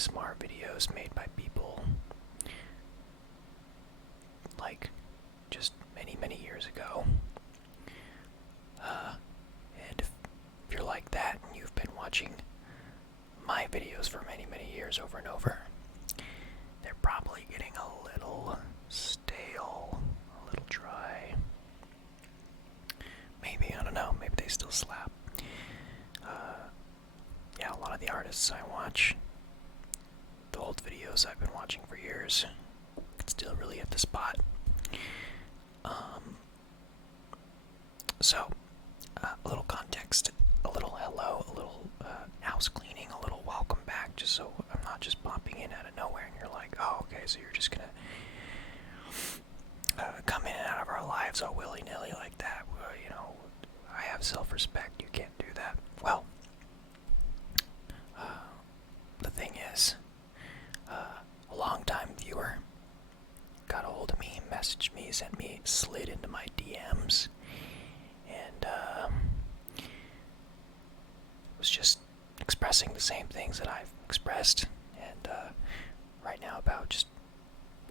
ASMR videos made by people like just many, many years ago. And if you're like that and you've been watching my videos for many, many years over and over, they're probably getting a little stale, a little dry. Maybe, I don't know, maybe they still slap. Yeah, a lot of the artists I watch, the old videos I've been watching for years, could still really hit the spot. So, a little context, a little hello, a little house cleaning, a little welcome back, just so I'm not just popping in out of nowhere and you're like, oh, okay, so you're just gonna come in and out of our lives all willy-nilly like that. Well, you know, I have self-respect, you can't do that. Well, the thing is, a long-time viewer got a hold of me, messaged me, sent me, slid into my DMs, and was just expressing the same things that I've expressed, and right now about just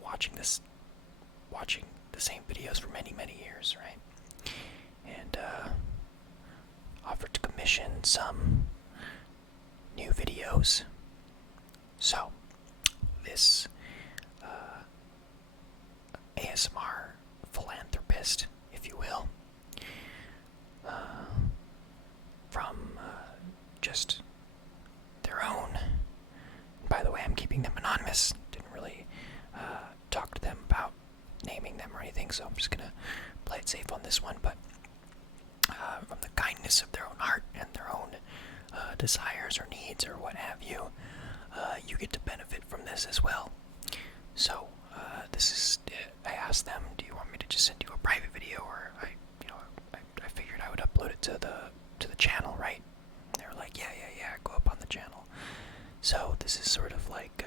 watching the same videos for many, many years, right? And offered to commission some new videos. So, this ASMR philanthropist, if you will, from just their own. By the way, I'm keeping them anonymous. Didn't really talk to them about naming them or anything, so I'm just gonna play it safe on this one. But from the kindness of their own heart and their own desires or needs or what have you, you get to benefit from this as well. So this is. I asked them, "Do you want me to just send you a private video?" Or I figured I would upload it to the channel, right? And they were like, "Yeah, go up on the channel." So this is sort of like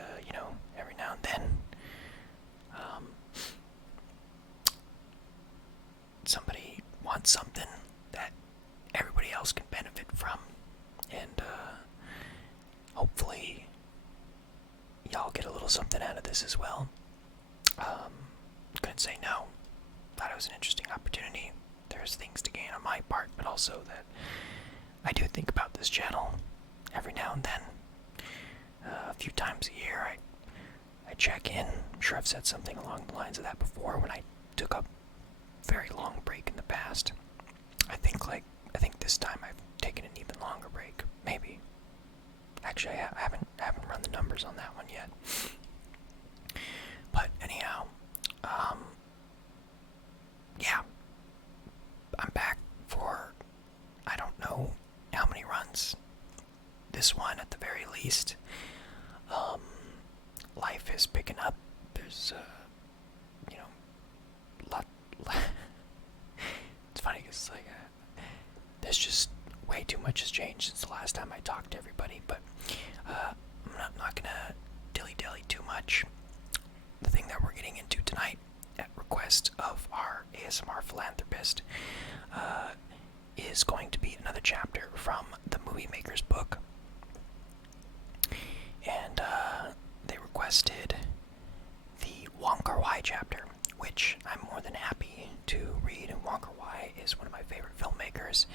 every now and then, somebody wants something that everybody else can benefit from, and hopefully y'all get a little something out of this as well. Couldn't say no. Thought it was an interesting opportunity. There's things to gain on my part, but also that I do think about this channel every now and then. A few times a year, I check in. I'm sure I've said something along the lines of that before when I took a very long break in the past. I think this time I've taken an even longer break. Maybe. Actually, I haven't run the numbers on that one yet. But anyhow, yeah, I'm back for I don't know how many runs. This one at the very least. Life is picking up. There's lot. It's funny because there's just way too much has changed since the last time I talked to everybody. But I'm not gonna dilly-dally too much. The thing that we're getting into tonight, at request of our ASMR philanthropist, is going to be another chapter from the Movie Maker's book. And they requested the Wong Kar Wai chapter, which I'm more than happy to read. And Wong Kar Wai is one of my favorite filmmakers.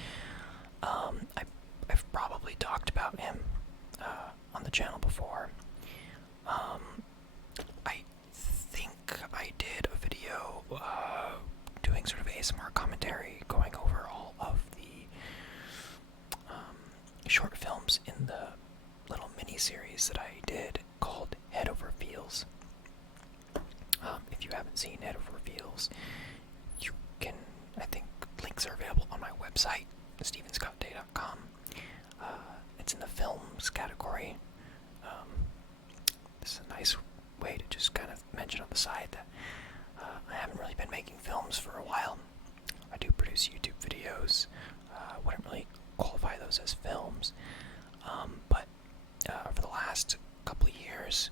I've probably talked about him on the channel before. I think I did a video doing sort of ASMR commentary, going over all of the short films in the little mini-series that I did called Head Over Feels. If you haven't seen Head Over Feels, you can, I think links are available on my website, stevenscottday.com. It's in the films category. This is a nice way to just kind of mention on the side that I haven't really been making films for a while. I do produce YouTube videos. Wouldn't really qualify those as films. But for the last couple of years,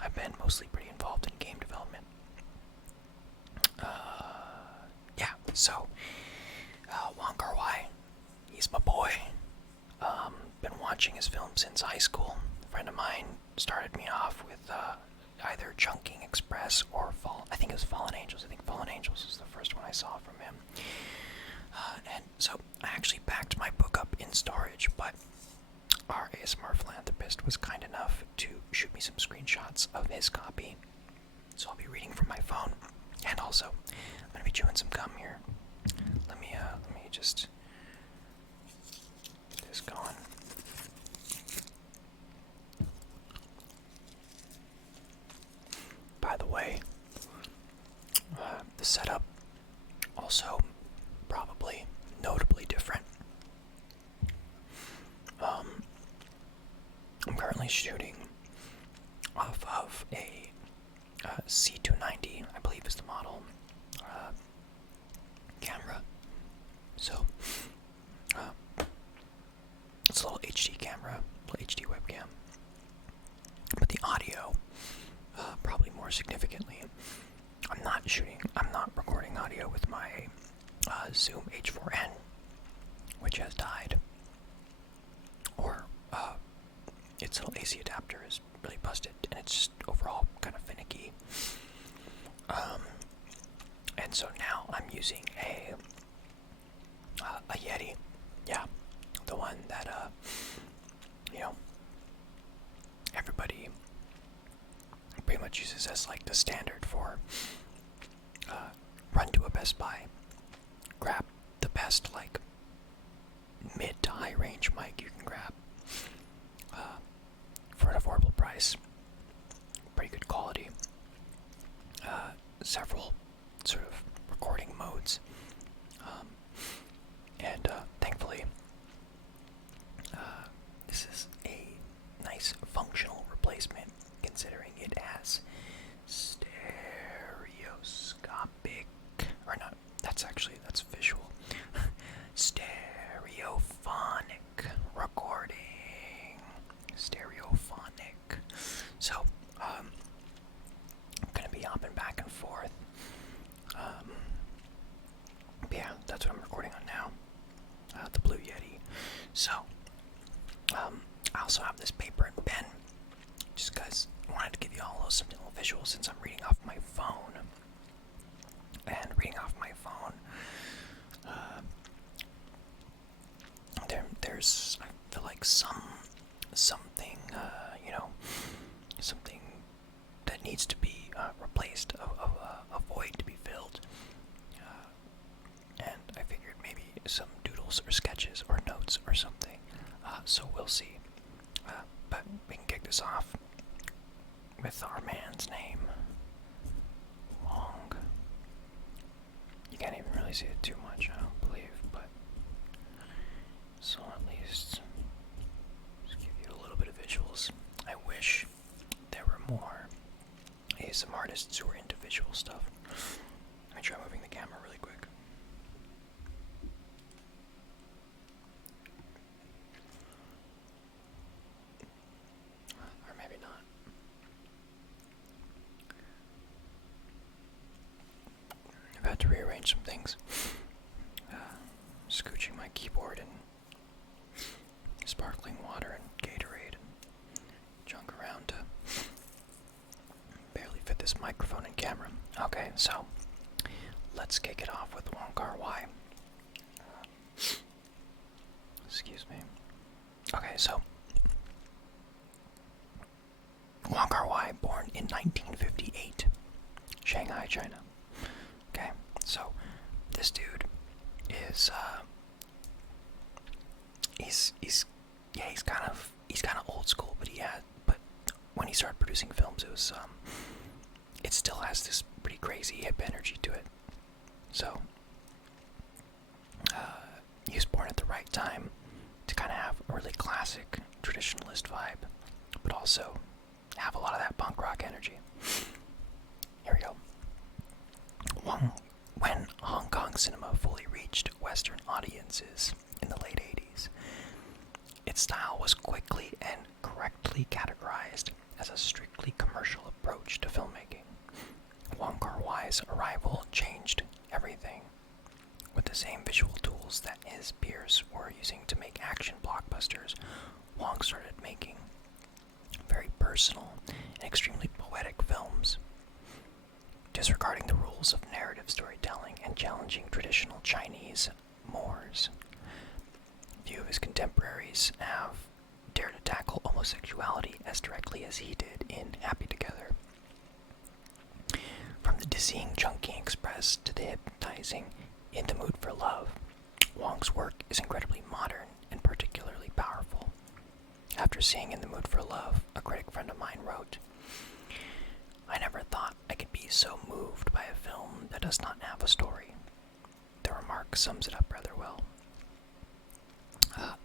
I've been mostly pretty involved in game development. So Wong Kar Wai, he's my boy. Been watching his films since high school. A friend of mine mine started me off with either Chunking Express or I think it was Fallen Angels. I think Fallen Angels was the first one I saw from him. And so I actually backed my book up in storage, but our ASMR philanthropist was kind enough to shoot me some screenshots of his copy. So I'll be reading from my phone, and also I'm gonna be chewing some gum here. Let me just get this going. By the way, the setup also probably notably different. I'm currently shooting off of a C290, I believe is the model, camera. So it's a little HD camera, little HD webcam. But the audio, probably more significantly, I'm not recording audio with my Zoom H4n, which has died, or its little AC adapter is really busted, and it's just overall kind of finicky. And so now I'm using a Yeti, yeah, the one that everybody pretty much uses as like the standard for run to a Best Buy, grab the best like mid to high range mic you can grab for an affordable price, pretty good quality, several sort of recording modes, and thankfully this is a nice functional replacement, considering it has stereoscopic, or not, that's visual, stereophonic recording, so I'm gonna be hopping back and forth, but yeah, that's what I'm recording on now, the Blue Yeti. So I also have this paper and pen, just because I wanted to give you all some little visuals since I'm reading off my phone. And reading off my phone, there's, I feel like something that needs to be replaced, a void to be filled. And I figured maybe some doodles or sketches or notes or something. So we'll see. But we can kick this off with our man's name, Wong. You can't even really see it too much, I don't believe, but so at least just give you a little bit of visuals. I wish there were more ASMR artists who are into visual stuff. Let me try moving the camera really quick. Or maybe not. I've had to rearrange some things. Scooching my keyboard and sparkling water and Gatorade and junk around to barely fit this microphone and camera. Okay, so let's kick it off with Wong Kar Wai. Excuse me. Okay, so Wong Kar Wai, born in 1958, Shanghai, China. Okay, so this dude is he's kind of old school, but when he started producing films, it still has this pretty crazy hip energy to it. So he was born at the right time to kind of have a really classic traditionalist vibe, but also have a lot of that punk rock energy. Here we go. When Hong Kong cinema fully reached Western audiences in the late 80s, its style was quickly and correctly categorized as a strictly commercial approach to filmmaking. Wong Kar Wai's arrival changed everything. With the same visual tools that his peers were using to make action blockbusters, Wong started making very personal and extremely poetic films, disregarding the rules of narrative storytelling and challenging traditional Chinese mores. Few of his contemporaries have dared to tackle homosexuality as directly as he did in Happy Together. From the dizzying Chungking Express to the hypnotizing In the Mood for Love, Wong's work is incredibly modern and particularly powerful. After seeing In the Mood for Love, a critic friend of mine wrote, "I never thought I could be so moved by a film that does not have a story." The remark sums it up rather well.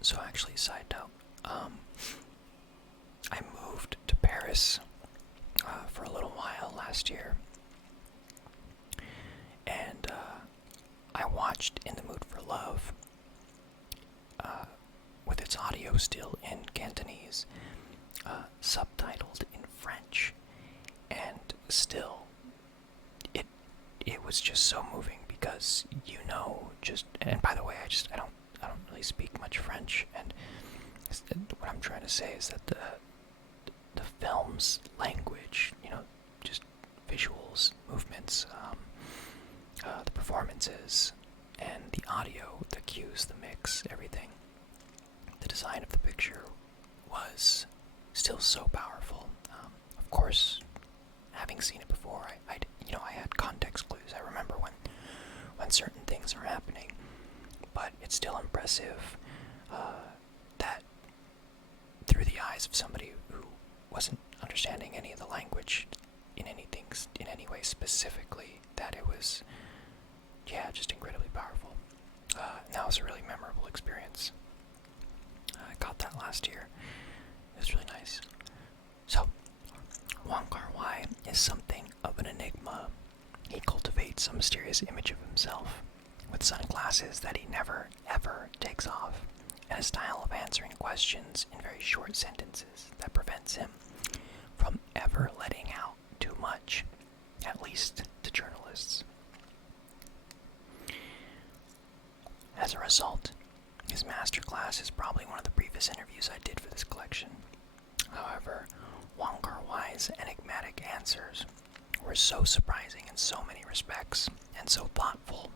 So actually, side note, I moved to Paris for a little while last year, and I watched In the Mood for Love with its audio still in Cantonese, subtitled in French, and still, it was just so moving because and by the way, I don't really speak much French, and what I'm trying to say is that the film's language, just visuals, movements, the performances, and the audio, the cues, the mix, everything, the design of the picture was still so powerful. Of course, having seen it before, I had context clues. I remember when certain things are happening, but it's still impressive that through the eyes of somebody who wasn't understanding any of the language in any way specifically, that it was, just incredibly powerful. That was a really memorable experience. I got that last year. It was really nice. So, Wong Kar Wai is something of an enigma. He cultivates a mysterious image of himself, with sunglasses that he never, ever takes off, and a style of answering questions in very short sentences that prevents him from ever letting out too much, at least to journalists. As a result, his masterclass is probably one of the briefest interviews I did for this collection. However, Wong Kar Wai's enigmatic answers were so surprising in so many respects, and so thoughtful,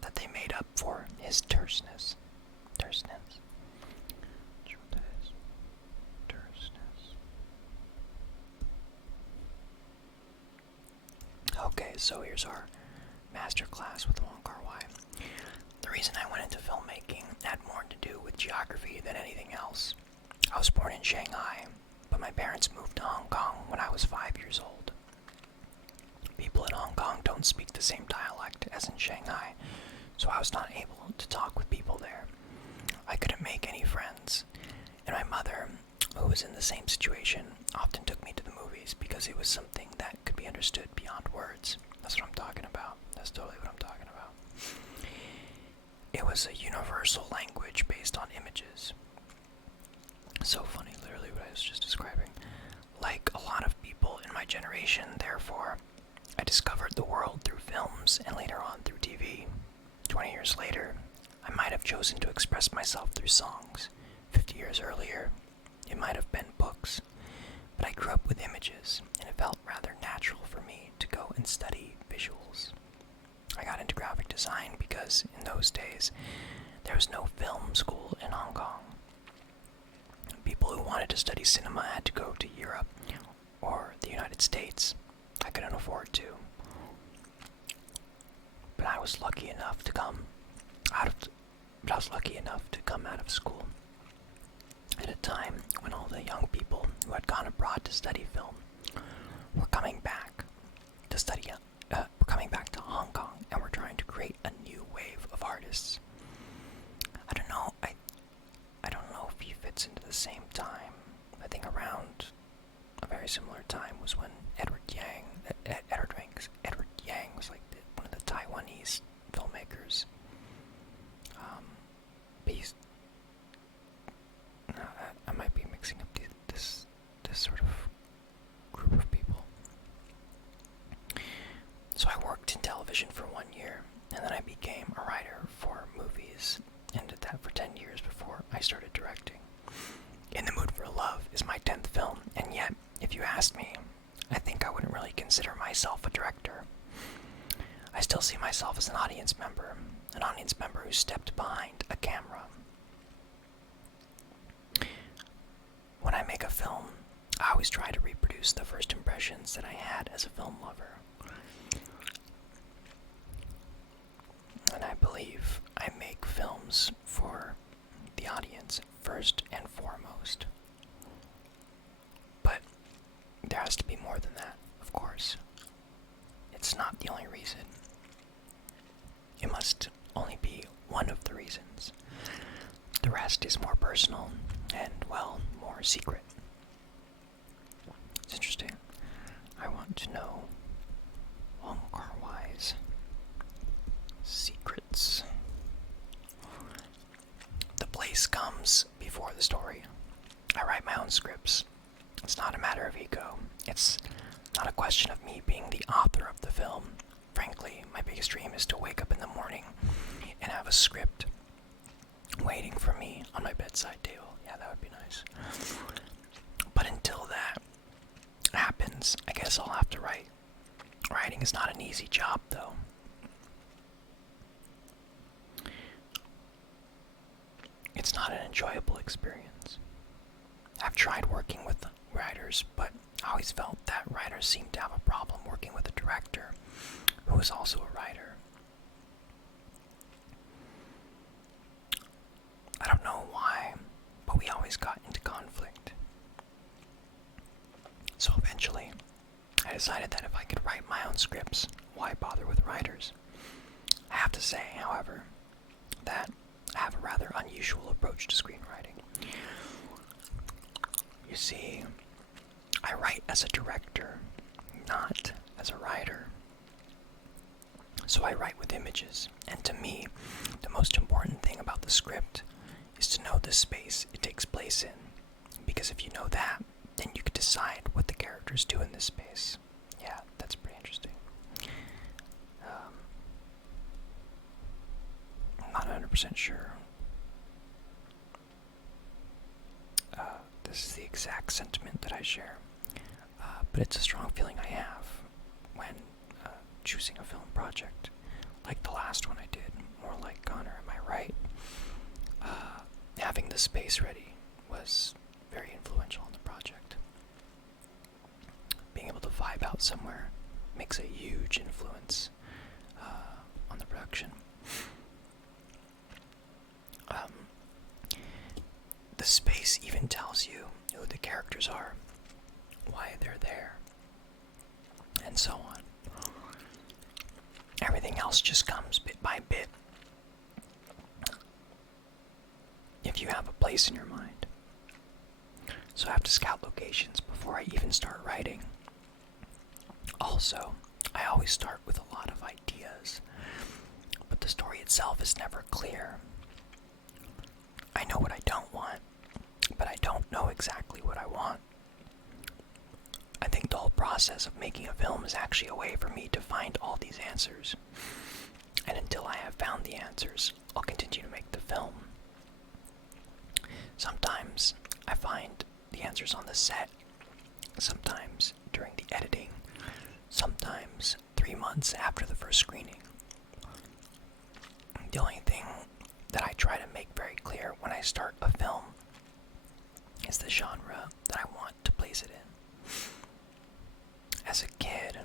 that they made up for his terseness. Terseness. Not sure what that is. Terseness. Okay, so here's our masterclass with Wong Kar Wai. The reason I went into filmmaking had more to do with geography than anything else. I was born in Shanghai, but my parents moved to Hong Kong when I was 5 years old. People in Hong Kong don't speak the same dialect as in Shanghai, so I was not able to talk with people there. I couldn't make any friends, and my mother, who was in the same situation, often took me to the movies because it was something that could be understood beyond words. That's what I'm talking about. That's totally what I'm talking about. It was a universal language based on images. So funny, literally what I was just describing. Like a lot of people in my generation, therefore, I discovered the world through films and later on through TV. 20 years later, I might have chosen to express myself through songs. 50 years earlier, it might have been books. But I grew up with images, and it felt rather natural for me to go and study visuals. I got into graphic design because, in those days, there was no film school in Hong Kong. People who wanted to study cinema had to go to Europe or the United States. I couldn't afford to. But I was lucky enough to come out of school at a time when all the young people who had gone abroad to study film were coming back to Hong Kong, and were trying to create a new wave of artists. I don't know if he fits into the same time. I think around a very similar time was when Edward Yang was like one of the Taiwanese filmmakers. I might be mixing up this sort of group of people. So I worked in television for 1 year, and then I became a writer for movies, and did that for 10 years before I started directing. In the Mood for Love is my 10th film, and yet, if you asked me, I think I wouldn't really consider myself a director. I still see myself as an audience member who stepped behind a camera. When I make a film, I always try to reproduce the first impressions that I had as a film lover. And I believe I make films for the audience first and foremost. But there has to be more than that, of course. It's not the only reason. It must only be one of the reasons. The rest is more personal and, well, more secret. It's interesting. I want to know Wong Kar Wai's secrets. The place comes before the story. I write my own scripts. It's not a matter of ego. It's not a question of me being the author of the film. Frankly, my biggest dream is to wake up in the morning and have a script waiting for me on my bedside table. Yeah, that would be nice. But until that happens, I guess I'll have to write. Writing is not an easy job, though. It's not an enjoyable experience. I've tried working with writers, but I always felt that writers seemed to have a problem working with a director who is also a writer. I don't know why, but we always got into conflict. So eventually, I decided that if I could write my own scripts, why bother with writers? I have to say, however, that I have a rather unusual approach to screenwriting. You see, I write as a director, not as a writer. So I write with images, and to me, the most important thing about the script is to know the space it takes place in. Because if you know that, then you can decide what the characters do in this space. Yeah, that's pretty interesting. I'm not 100% sure. This is the exact sentiment that I share. But it's a strong feeling I have when choosing a film project. Like the last one I did, more like Connor, am I right? Having the space ready was very influential in the project. Being able to vibe out somewhere makes a huge influence on the production. The space even tells you who the characters are, why they're there, and so on. Everything else just comes bit by bit. If you have a place in your mind. So I have to scout locations before I even start writing. Also, I always start with a lot of ideas, but the story itself is never clear. I know what I don't want, but I don't know exactly what I want. I think the whole process of making a film is actually a way for me to find all these answers. And until I have found the answers, I'll continue to make the film. Sometimes I find the answers on the set, sometimes during the editing, sometimes 3 months after the first screening. The only thing that I try to make very clear when I start a film is the genre that I want to place it in. As a kid,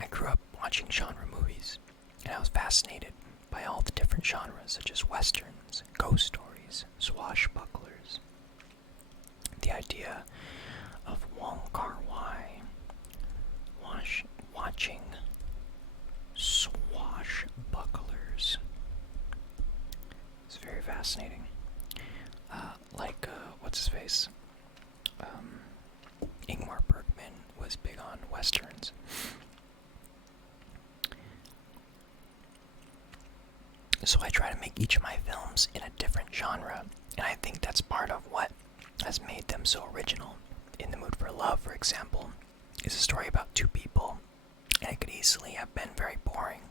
I grew up watching genre movies, and I was fascinated by all the different genres such as westerns, ghost stories, swashbucklers. The idea of Wong Kar Wai watching swashbucklers is very fascinating. What's his face? Ingmar Bergman was big on westerns. So I try to make each of my films in a different genre, and I think that's part of what has made them so original. In the Mood for Love, for example, is a story about two people, and it could easily have been very boring,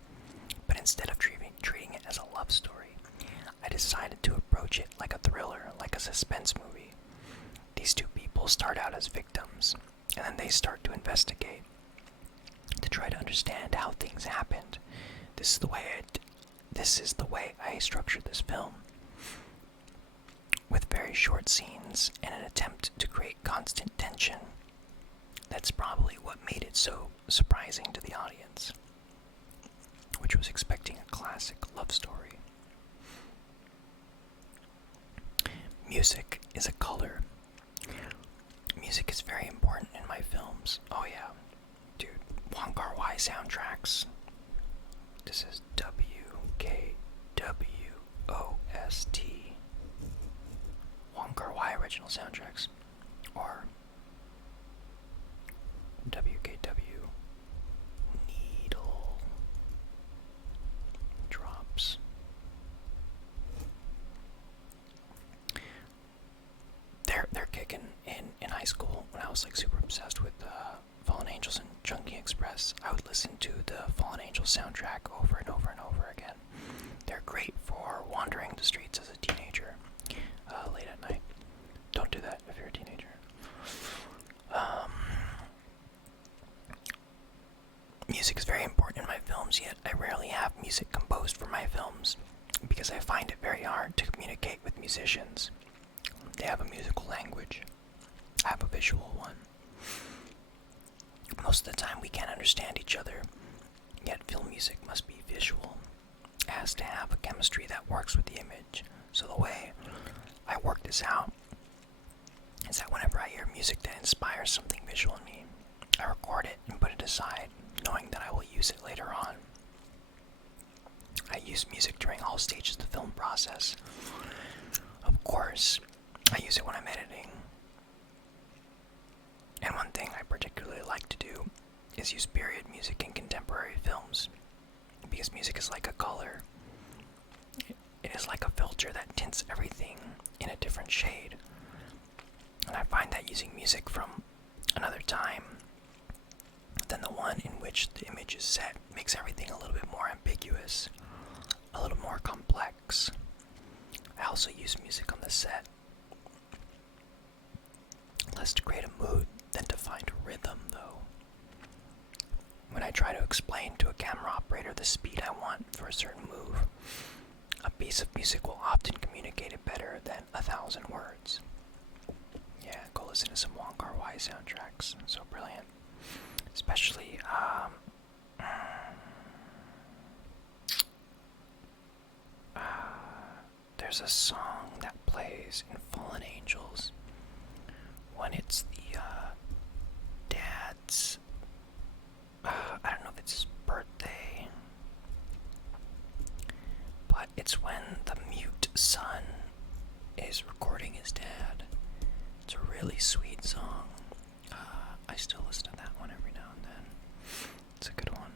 but instead of treating it as a love story, I decided to approach it like a thriller, like a suspense movie. The these two people start out as victims, and then they start to investigate to try to understand how things happened. This is the way I structured this film, with very short scenes and an attempt to create constant tension. That's probably what made it so surprising to the audience, which was expecting a classic love story. Music is a color. Music is very important in my films. Oh yeah, dude, Wong Kar Wai soundtracks. This is WKWOST. Wong Kar Wai original soundtracks. Or WKW Needle Drops. They're kicking in high school when I was like super obsessed with Fallen Angels and Chunky Express. I would listen to the Fallen Angels soundtrack over and over and over again. They're great for wandering the streets as a teenager late at night. Don't do that if you're a teenager. Music is very important in my films, yet I rarely have music composed for my films because I find it very hard to communicate with musicians. They have a musical language. I have a visual one. Most of the time we can't understand each other, yet film music must be visual. It has to have a chemistry that works with the image. So the way I work this out is that whenever I hear music that inspires something visual in me, I record it and put it aside, knowing that I will use it later on. I use music during all stages of the film process. Of course, I use it when I'm editing. And one thing I particularly like to do is use period music in contemporary films, because music is like a color. It is like a filter that tints everything in a different shade. And I find that using music from another time than the one in which the image is set makes everything a little bit more ambiguous, a little more complex. I also use music on the set, less to create a mood than to find a rhythm, though. When I try to explain to a camera operator the speed I want for a certain move, a piece of music will often communicate it better than 1,000 words. Yeah, go listen to some Wong Kar Wai soundtracks. So brilliant. Especially, there's a song that plays in Fallen Angels when it's the dad's, I don't know if it's his birthday, but it's when the mute son is recording his dad. It's a really sweet song. I still listen to that one every now and then. It's a good one.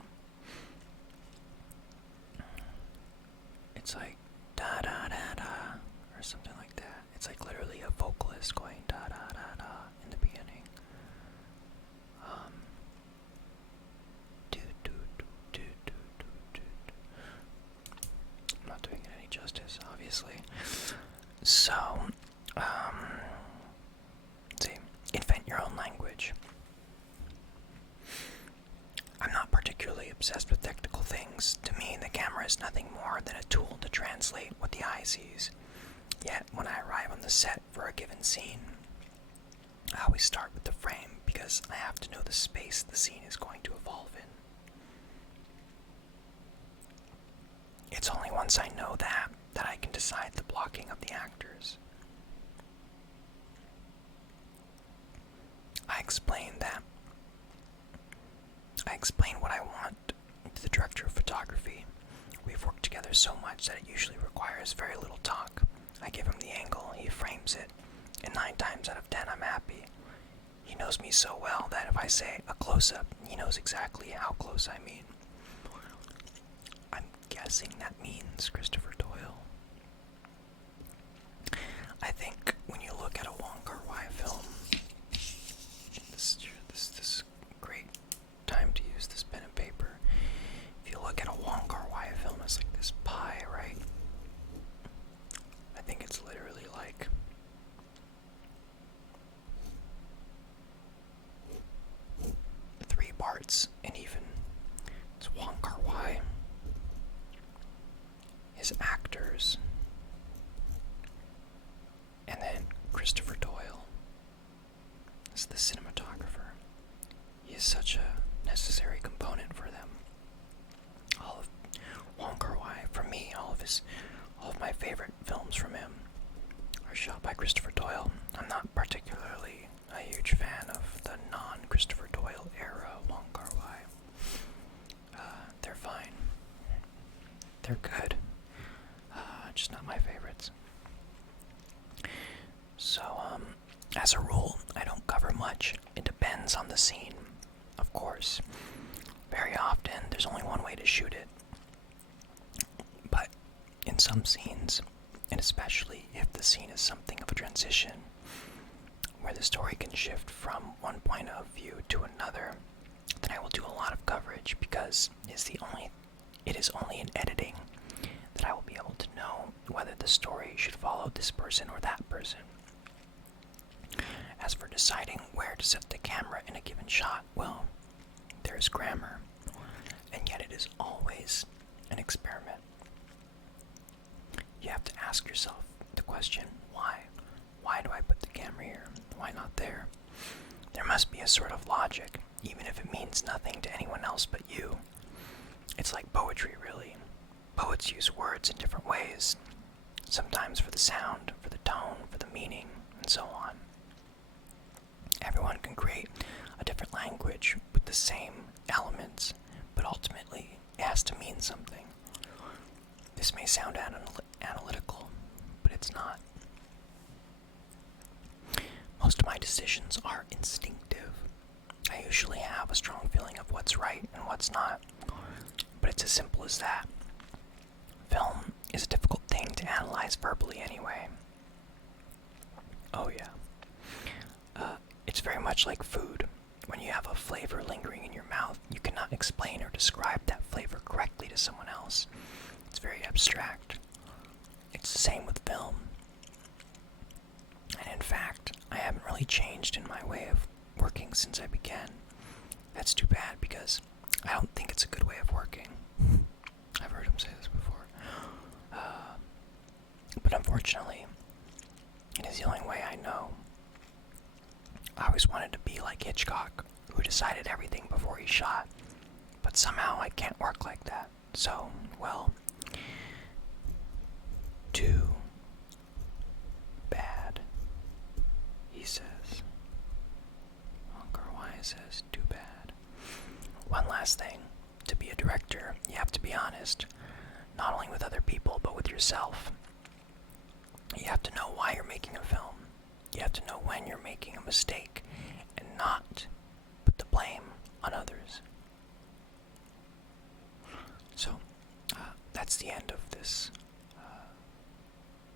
It's like da da da da or something like that. It's like literally a vocalist going da da da da in the beginning. Do do do do do do do. I'm not doing it any justice, obviously. So, let's see. Invent your own language. I'm not particularly obsessed with technical things. To me, the camera is nothing more than a tool to translate what the eye sees. Yet, when I arrive on the set for a given scene, I always start with the frame because I have to know the space the scene is going to evolve in. It's only once I know that I can decide the blocking of the actors. I explain what I want to the director of photography. We've worked together so much that it usually requires very little talk. I give him the angle, he frames it, and 9 times out of 10 I'm happy. He knows me so well that if I say a close-up, he knows exactly how close I mean. I'm guessing that means Christopher Doyle. I think when you look at a Wong Kar Wai film, this is a great time to use this pen and paper. If you look at a Wong Kar Wai film, it's like this pie, right? I think it's literally like directors. And then Christopher Doyle is the cinematographer. He is such a necessary component for them. All of Wong Kar Wai, for me, all of my favorite films from him are shot by Christopher Doyle. I'm not particularly a huge fan of the non-Christopher Doyle era Wong Kar Wai. They're fine. They're good. Just not my favorites. So, as a rule, I don't cover much. It depends on the scene, of course. Very often, there's only one way to shoot it. But in some scenes, and especially if the scene is something of a transition, where the story can shift from one point of view to another, then I will do a lot of coverage, because it is only in editing that I will be able to know whether the story should follow this person or that person. As for deciding where to set the camera in a given shot, well, there is grammar, and yet it is always an experiment. You have to ask yourself the question, why? Why do I put the camera here? Why not there? There must be a sort of logic, even if it means nothing to anyone else but you. It's like poetry, really. Poets use words in different ways, sometimes for the sound, for the tone, for the meaning, and so on. Everyone can create a different language with the same elements, but ultimately it has to mean something. This may sound analytical, but it's not. Most of my decisions are instinctive. I usually have a strong feeling of what's right and what's not, but it's as simple as that. Film is a difficult thing to analyze verbally anyway. Oh yeah. It's very much like food. When you have a flavor lingering in your mouth, you cannot explain or describe that flavor correctly to someone else. It's very abstract. It's the same with film. And in fact, I haven't really changed in my way of working since I began. That's too bad, because I don't think it's a good way of working. I've heard him say this before. But unfortunately, it is the only way I know. I always wanted to be like Hitchcock, who decided everything before he shot. But somehow I can't work like that. So, well, too bad, he says. Wong Kar Wai says, too bad. One last thing. To be a director, you have to be honest. Not only with other people, but with yourself. You have to know why you're making a film. You have to know when you're making a mistake, and not put the blame on others. So, that's the end of this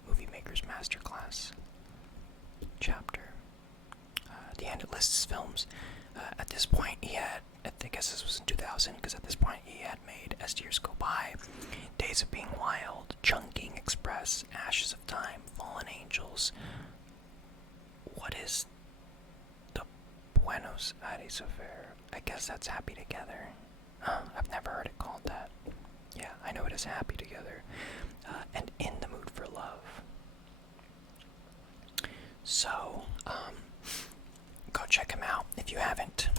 Movie Maker's Masterclass chapter. At the end it lists films. At this point he had, I guess this was in 2000, because at this point he had made As Years Go By, Days of Being Wild, Chungking Express, Ashes of Time, Fallen Angels. What is the Buenos Aires Affair? I guess that's Happy Together. I've never heard it called that. Yeah, I know it is Happy Together. And In the Mood for Love. So, go check him out if you haven't.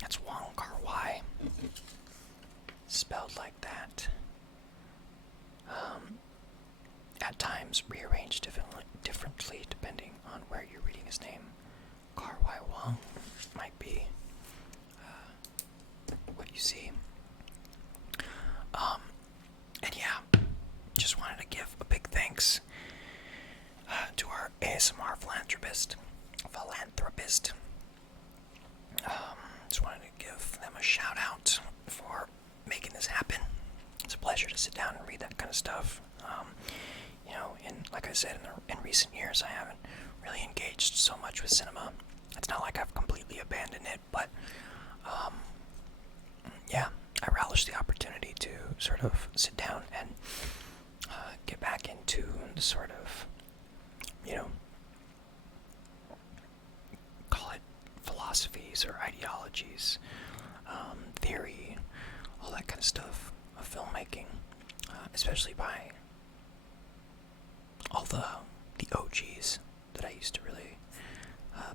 That's Wong Kar Wai. Spelled like that. At times rearranged differently depending on where you're reading his name. Kar Wai Wong might be what you see. And yeah, just wanted to give a big thanks to our ASMR philanthropist. Just wanted to give them a shout out for making this happen. It's a pleasure to sit down and read that kind of stuff. Like I said, in recent years, I haven't really engaged so much with cinema. It's not like I've completely abandoned it, but yeah, I relish the opportunity to sort of sit down and get back into the sort of, call it philosophies or ideologies, theory, all that kind of stuff of filmmaking, especially by OGs that I used to really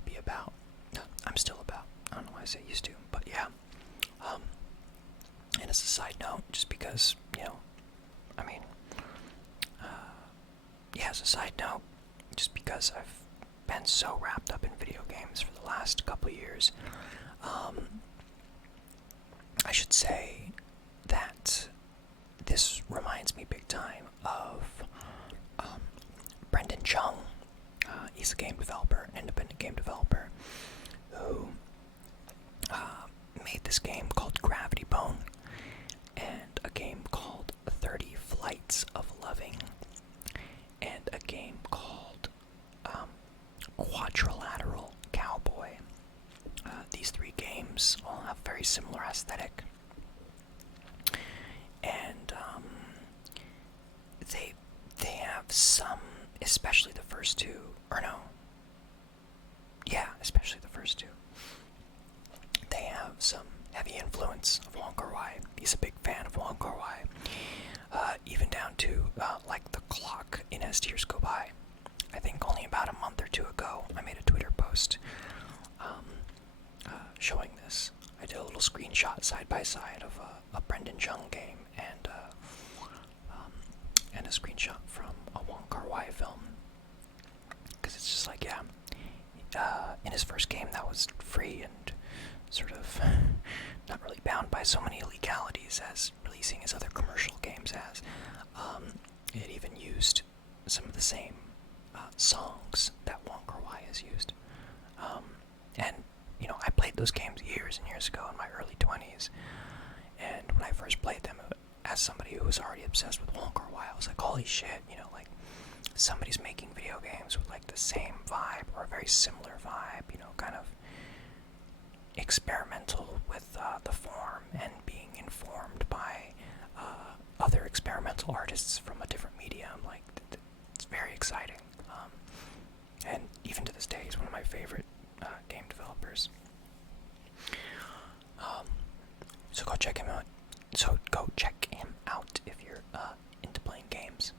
be about. I'm still about. I don't know why I say used to, but yeah. And as a side note, just because, I mean, yeah, as a side note, just because I've been so wrapped up in video games for the last couple of years, I should say that this reminds me big time of Brendan Chung. He's a game developer, an independent game developer, who made this game called Gravity Bone, and a game called 30 Flights of Loving, and a game called Quadrilateral Cowboy. These three games all have very similar aesthetic, and they have some, especially the first two, or no, yeah, especially the first two. They have some heavy influence of Wong Kar Wai. He's a big fan of Wong Kar Wai, even down to like the clock in As Tears Go By. I think only about a month or two ago, I made a Twitter post showing this. I did a little screenshot side by side of a Brendan Chung game and a screenshot from a Wong Kar Wai film. Because it's just like, yeah, in his first game that was free and sort of not really bound by so many illegalities as releasing his other commercial games as. It even used some of the same songs that Wong Kar Wai has used. And, I played those games years and years ago in my early 20s. And when I first played them, as somebody who was already obsessed with Wong Kar Wai, I was like, holy shit, like, somebody's making video games with, like, the same vibe, or a very similar vibe, kind of experimental with the form and being informed by other experimental artists from a different medium. Like, it's very exciting. And even to this day, he's one of my favorite game developers. So go check him out if you're into playing games.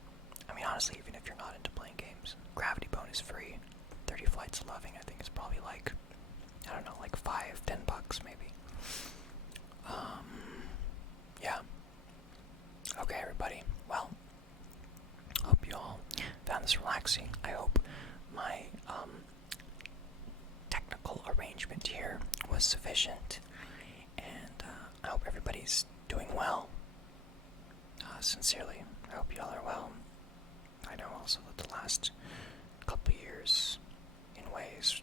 I mean, honestly, even if you're not into playing games, Gravity Bone is free. 30 Flights of Loving, I think it's probably like, I don't know, like $5-10 maybe. Yeah. Okay, everybody. Well, hope you all found this relaxing. I hope my technical arrangement here was sufficient, and I hope everybody's doing well. Sincerely, I hope y'all are well. I know also that the last couple years, in ways,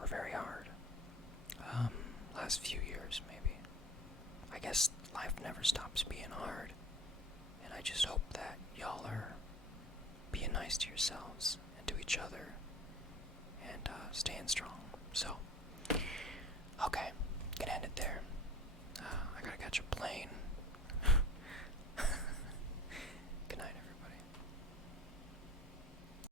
were very hard. Last few years, maybe. I guess life never stops being hard, and I just hope that y'all are being nice to yourselves and to each other, and staying strong.